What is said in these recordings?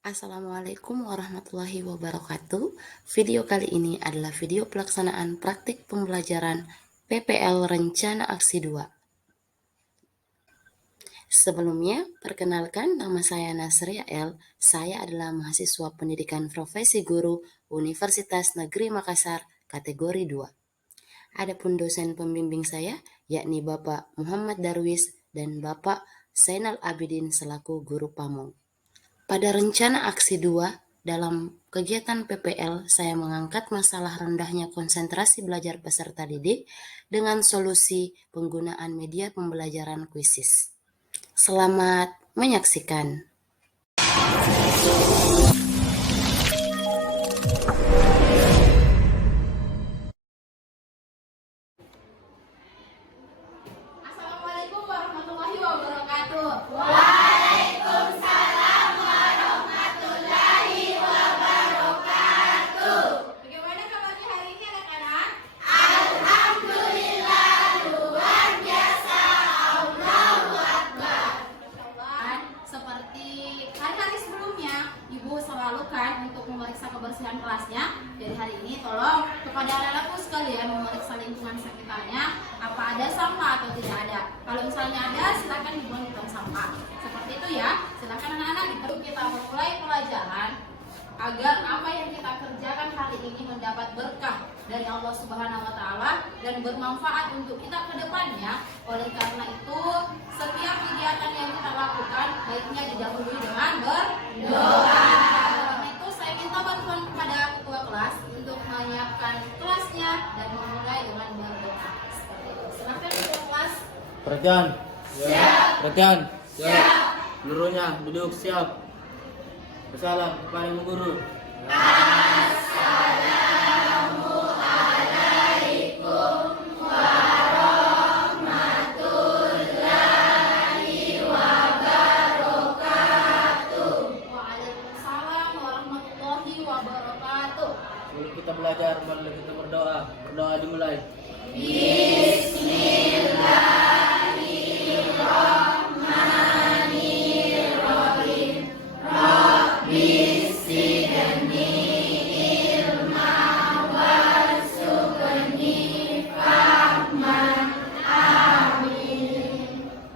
Assalamualaikum warahmatullahi wabarakatuh. Video kali ini adalah video pelaksanaan praktik pembelajaran PPL Rencana Aksi 2. Sebelumnya, perkenalkan nama saya Nasri L. Saya adalah mahasiswa pendidikan profesi guru Universitas Negeri Makassar kategori 2. Adapun dosen pembimbing saya yakni Bapak Muhammad Darwis dan Bapak Zainal Abidin selaku guru pamong. Pada rencana aksi 2, dalam kegiatan PPL, saya mengangkat masalah rendahnya konsentrasi belajar peserta didik dengan solusi penggunaan media pembelajaran Quizizz. Selamat menyaksikan. Assalamualaikum warahmatullahi wabarakatuh. Bagaimana kabarnya hari ini anak-anak? Alhamdulillah. Seperti hari-hari sebelumnya, Ibu selalu kan untuk memeriksa kebersihan kelasnya. Jadi hari ini tolong kepada anak-anakku sekalian memeriksa lingkungan sekitarnya, apa ada sampah atau tidak ada. Kalau misalnya ada, silakan dibuang di tong sampah. Seperti itu ya. Silakan anak-anak, kita memulai pelajaran agar apa yang kita kerjakan hari ini mendapat berkah dari Allah Subhanahu wa taala dan bermanfaat untuk kita ke depannya. Oleh karena itu, setiap kegiatan yang kita lakukan baiknya didahului dengan berdoa. Karena itu saya minta bantuan kepada ketua kelas untuk menyiapkan kelasnya dan memulai dengan berdoa. Seperti itu. Silakan ketua kelas. Perhatian. Siap. Perhatian. Siap. Seluruhnya duduk siap. Bersalam kepada Ibu Guru. Waalaikumsalam warahmatullahi wabarakatuh. Sebelum kita belajar, mari kita berdoa. Berdoa dimulai.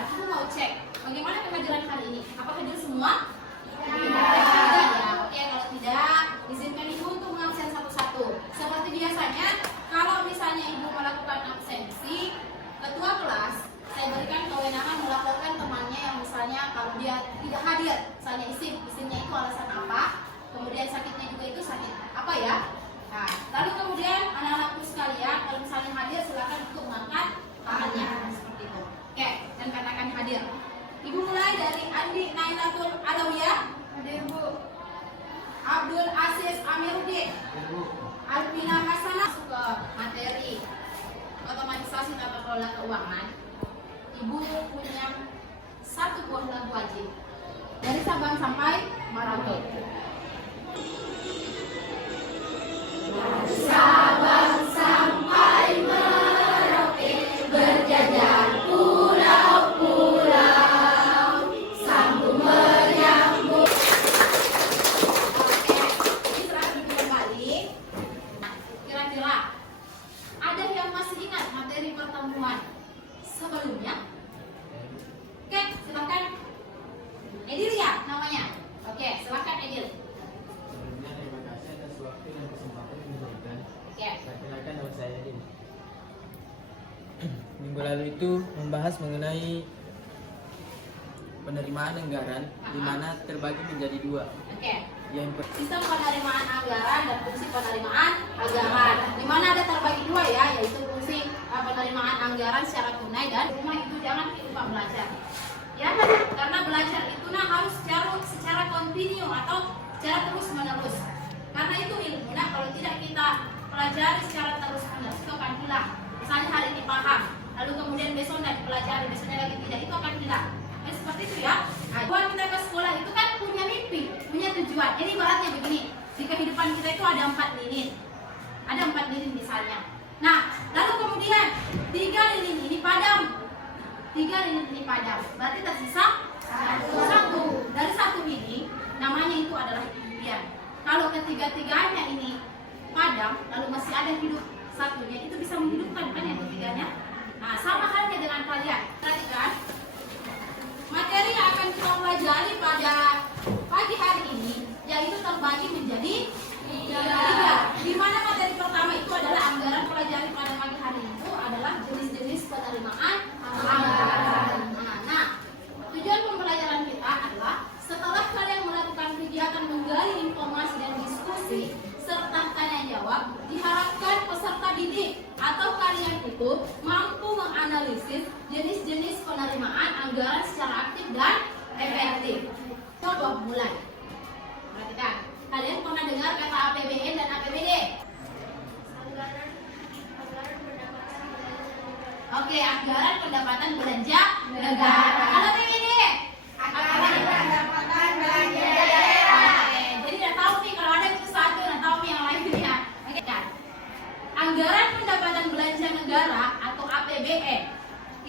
Aku mau cek bagaimana kehadiran hari ini. Apa hadir semua? Tidak ya. Oke, kalau tidak, izinkan Ibu untuk mengabsen satu-satu. Seperti biasanya, kalau misalnya Ibu melakukan absensi, ketua kelas saya berikan kewenangan melaporkan temannya yang misalnya kalau dia tidak hadir, misalnya izinnya itu alasan apa, kemudian sakitnya juga itu sakit apa ya. Nah, lalu kemudian anak-anakku sekalian, kalau misalnya hadir silakan untuk mengangkat tangannya seperti itu. Oke, dan katakan hadir. Ibu mulai dari Andi Nailatul Alawiyah. Hadir Bu. Abdul Aziz Amiruddin. Alvina Hasanah. Masuk ke materi otomatisasi tata kelola keuangan. Ibu punya satu buah lagu wajib dari Sabang sampai Merauke. Oke, ini seragam kembali. Nah, kira-kira ada yang masih ingat materi pertemuan sebelumnya? Oke, silakan. Edil ya namanya. Oke, silakan Edil. Sebelumnya terima kasih atas waktu dan kesempatan yang diberikan. Oke. Perkenalkan nama saya ini. Minggu lalu itu membahas mengenai penerimaan anggaran di mana terbagi menjadi dua. Oke. Yang Sistem penerimaan anggaran dan fungsi penerimaan anggaran. Di mana ada terbagi dua ya, yaitu fungsi penerimaan anggaran secara tunai dan rumah itu jangan lupa belajar. Ya, karena belajar itu harus secara kontinu atau secara terus menerus. Karena itu ilmu kalau tidak kita pelajari secara terus menerus itu akan hilang. Misalnya hari ini paham, lalu kemudian besok tidak dipelajari, besoknya lagi tidak, itu akan hilang. Nah, seperti itu ya. Nah, buat kita ke sekolah itu kan punya mimpi, punya tujuan. Jadi ibaratnya begini, di kehidupan kita itu ada 4 lilin. Ada 4 lilin misalnya. Nah, lalu kemudian 3 lilin ini padam. 3 lilin ini padam. Berarti tersisa satu. Dari satu ini namanya itu adalah ketiga-tiganya ini padam, lalu masih ada hidup satunya, itu bisa menghidupkan kan yang ketiganya. Nah, sama halnya dengan kalian. Perhatikan, materi yang akan kita pelajari pada pagi hari ini yaitu terbagi menjadi tiga. Di mana materi pertama itu adalah anggaran. Pelajari pada pagi hari itu adalah jenis-jenis penerimaan anggaran. Nah, tujuan pembelajaran kita adalah setelah kalian melakukan kegiatan menggali informasi dan diskusi serta tanya jawab, diharapkan peserta didik atau kalian itu mampu menganalisis jenis-jenis penerimaan anggaran secara aktif dan efektif. Coba mulai. Perhatikan, kalian pernah dengar kata APBN dan APBD? Oke, anggaran pendapatan belanja negara. Kalau APBD? Anggaran pendapatan belanja daerah. Oke, jadi udah tahu nih kalau ada itu satu, udah tahu nih yang lainnya. Oke kan? Anggaran pendapatan belanja negara atau APBN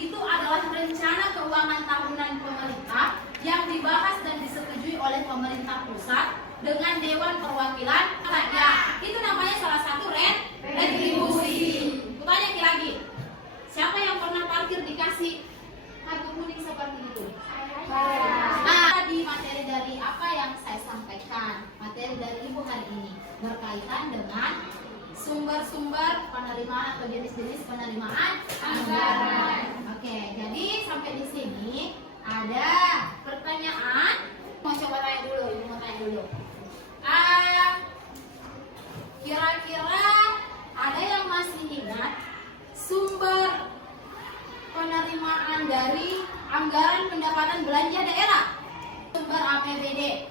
itu adalah rencana keuangan tahunan pemerintah yang dibahas dan disetujui oleh pemerintah pusat dengan Dewan Perwakilan Rakyat. Itu namanya salah satu retribusi. Kutanya lagi, siapa yang pernah parkir dikasih kartu kuning seperti itu? Nah, di materi dari apa yang saya sampaikan, materi dari Ibu hari ini berkaitan dengan sumber-sumber penerimaan atau jenis-jenis penerimaan anggaran. Oke, jadi sampai di sini ada pertanyaan. Mau coba tanya dulu, Ibu mau tanya dulu. Kira-kira ada yang masih ingat sumber penerimaan dari anggaran pendapatan belanja daerah? Sumber APBD.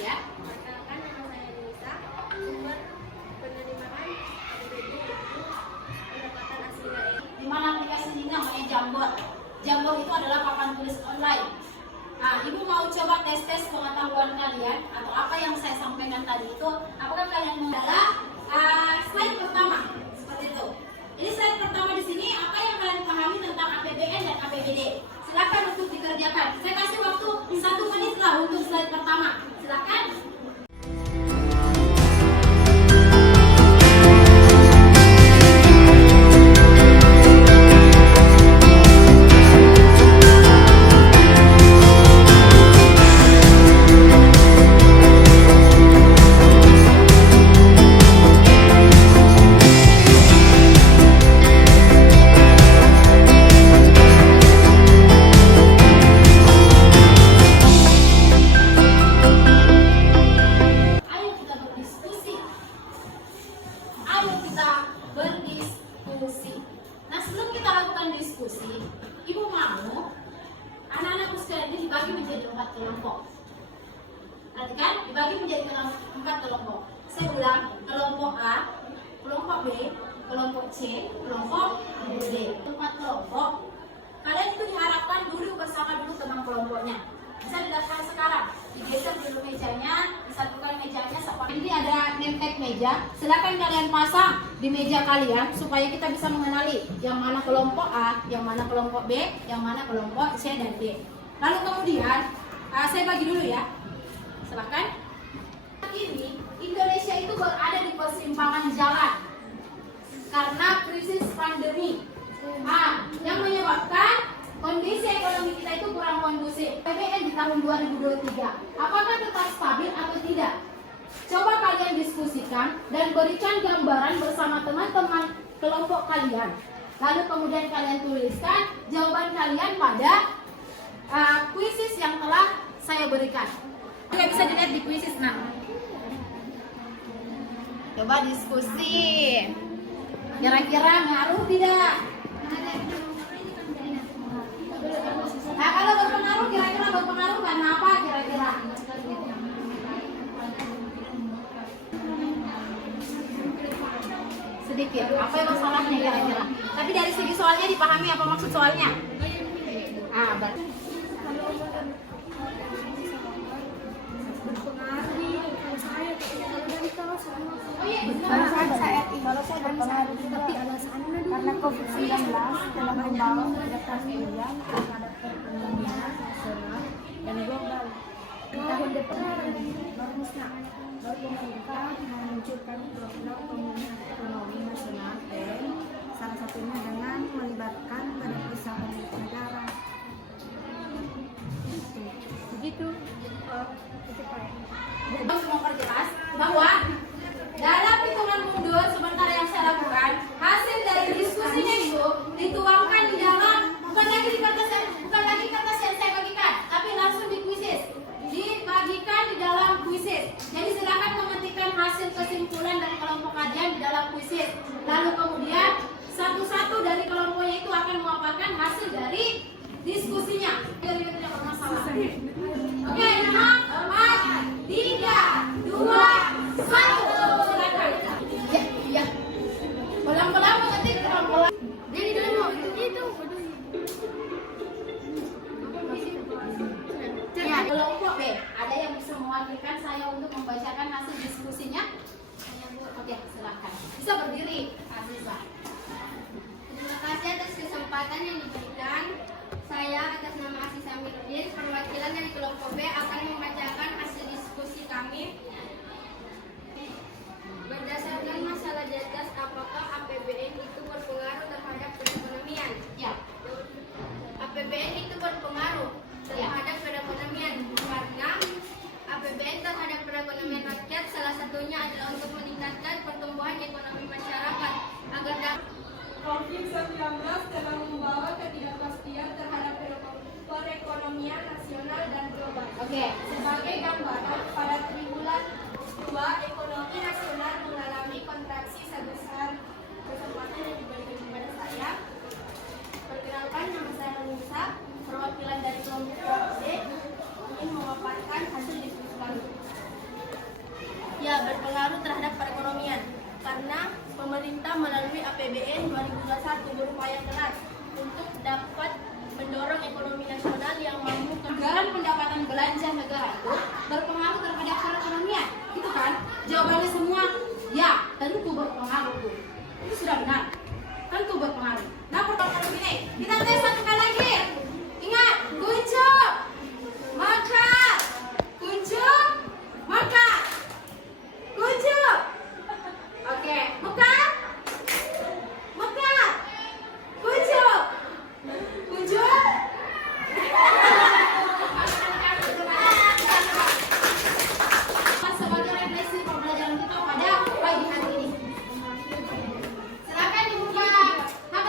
Ya. Di mana aplikasi ini namanya Jamboard. Jamboard itu adalah papan tulis online. Nah, Ibu mau coba tes pengetahuan kalian atau apa yang saya sampaikan tadi itu, apakah kalian mau adalah slide pertama seperti itu. Ini slide pertama di sini apa yang kalian pahami tentang APBN dan APBD. Silakan untuk dikerjakan. Saya kasih waktu 1 menit lah untuk slide pertama. Silakan. Dibagi menjadi 4 kelompok. Saya ulang, kelompok A, kelompok B, kelompok C, kelompok D. 4 kelompok. Kalian itu diharapkan duduk bersama dulu teman kelompoknya. Bisa dilihat sekarang, digeser dulu mejanya, disatukan mejanya. Ini ada name tag meja. Silakan kalian pasang di meja kalian supaya kita bisa mengenali yang mana kelompok A, yang mana kelompok B, yang mana kelompok C dan D. Lalu kemudian saya bagi dulu ya. Silakan. Ini Indonesia itu berada di persimpangan jalan karena krisis pandemi. Yang menyebabkan kondisi ekonomi kita itu kurang kondusif. APBN di tahun 2023, apakah tetap stabil atau tidak? Coba kalian diskusikan dan berikan gambaran bersama teman-teman kelompok kalian. Lalu kemudian kalian tuliskan jawaban kalian pada kuisis yang telah saya berikan. Tidak bisa dilihat di kuisis, nah. Coba diskusi. Kira-kira ngaruh tidak? Nah, kalau berpengaruh, kira-kira berpengaruh karena apa? Kira-kira sedikit. Apa yang masalahnya kira-kira? Tapi dari segi soalnya dipahami apa maksud soalnya? Berarti Barusan saya berpengaruh tapi karena COVID-19 telah membawa adaptasi ulang terhadap perekonomian nasional dan global. pemerintah meluncurkan program pemulihan ekonomi nasional dan salah satunya dengan melibatkan badan usaha milik negara. Begitu. Itu Pak. Harus memperjelas bahwa dalam hitungan mundur sebentar yang saya lakukan, hasil dari diskusinya itu dituangkan di dalam bukan lagi kertas yang saya bagikan, tapi langsung di kuisis, dibagikan di dalam kuisis. Jadi silakan memetikkan hasil kesimpulan dari kelompok kajian di dalam kuisis. Lalu kemudian satu-satu dari kelompoknya itu akan memaparkan hasil dari diskusinya. Jadi tidak bermasalah. Oke, 6, 4, 3, 2, 1. Silakan. Ya. Pelan-pelan mengetik pelan-pelan. Jadi dulu itu. Ya, kelompok B, ada yang bisa mewakilkan saya untuk membacakan hasil diskusinya? Oke, silakan. Bisa berdiri, Aziza. Terima kasih atas kesempatan yang diberikan. Saya atas nama Aziz Amiruddin, perwakilan dari kelompok B akan membacakan hasil diskusi kami. Berdasarkan masalah di atas, apakah APBN itu berpengaruh terhadap perekonomian? Ya. APBN itu berpengaruh terhadap perekonomian karena APBN terhadap perekonomian rakyat salah satunya adalah untuk meningkatkan pertumbuhan ekonomi masyarakat agar dapat COVID-19 telah membawa ketidakpastian terhadap perekonomian nasional dan global. Oke. Sebagai gambaran, pada triwulan 2 ekonomi nasional mengalami kontraksi sebesar kesempatan yang diberikan kepada saya. Perkenalkan, nama saya Nisa, perwakilan dari kelompok C, ingin memaparkan hasil diskusi kami. Ya, berpengaruh terhadap perekonomian karena pemerintah melalui APBN 2021 berupaya keras untuk dapat mendorong ekonomi nasional yang mampu. Anggaran pendapatan belanja negara itu berpengaruh terhadap perekonomian, gitu kan? Jawabannya semua ya, tentu berpengaruh. Itu sudah benar, tentu berpengaruh. Nah, pertanyaan begini, kita tes satu kali lagi. Ingat, kuncup, maka, kuncup, maka, kuncup. Oke, mekar, mekar, kuncup, kuncup. Sebagai refleksi pembelajaran kita pada pagi hari ini. Silakan dibuka.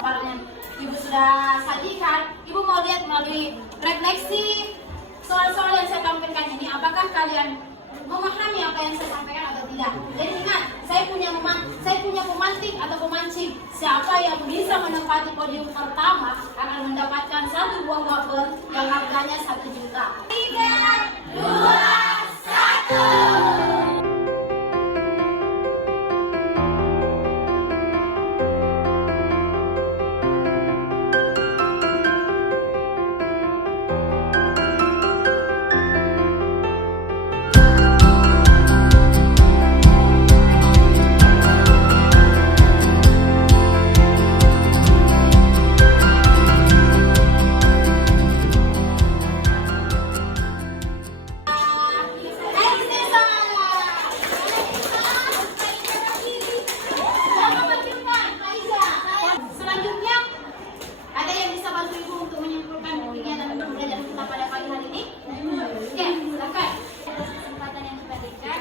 Barangnya Ibu sudah sajikan. Ibu mau lihat melalui refleksi soal-soal yang saya tampilkan ini. Apakah kalian memahami apa yang saya sampaikan atau tidak? Jadi ingat, saya punya pemantik atau pemancing. Siapa yang bisa menempati podium pertama akan mendapatkan satu buah wafer yang harganya 1 juta. 3, 2, 1. Selanjutnya, ada yang bisa bantu Ibu untuk menyimpulkan kegiatan pembelajaran kita pada pagi hari ini? Oke, silakan. atas kesempatan yang diberikan.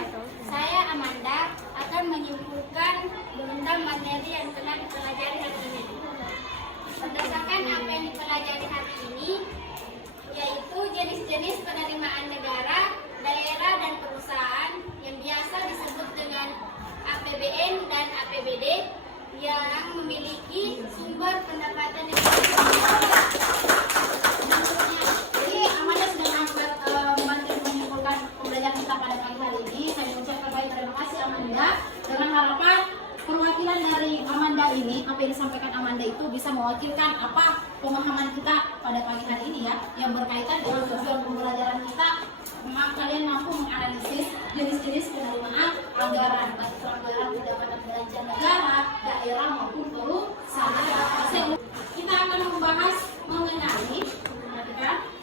Saya Amanda akan menyimpulkan tentang materi yang telah dipelajari hari ini. Berdasarkan apa yang dipelajari hari ini, yaitu jenis-jenis penerimaan negara, daerah, dan perusahaan yang biasa disebut dengan APBN dan APBD yang memiliki sumber pendapatan yang Jadi Amanda sudah membantu menyimpulkan pembelajaran kita pada pagi hari ini. Saya mengucapkan banyak terima kasih Amanda. Dengan harapan perwakilan dari Amanda ini, apa yang disampaikan Amanda itu bisa mewakilkan apa pemahaman kita pada pagi hari ini ya, yang berkaitan dengan tujuan pembelajaran kita. Memang kalian mampu menganalisis jenis-jenis penerimaan anggaran, baik anggaran pendapatan belanja negara, daerah maupun perusahaan. Kita akan membahas mengenai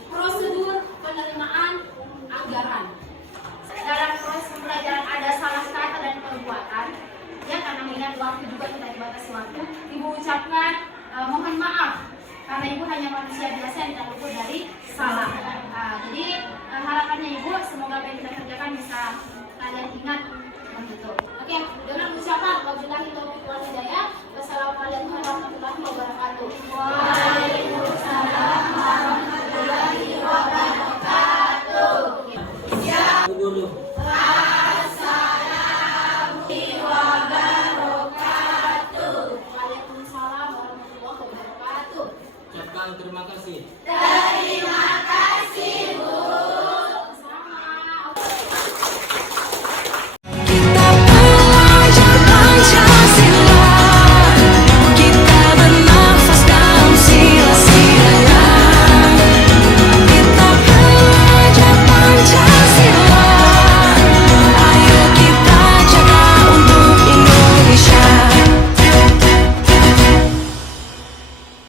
prosedur penerimaan anggaran. Dalam proses pembelajaran ada salah bisa kalian ingat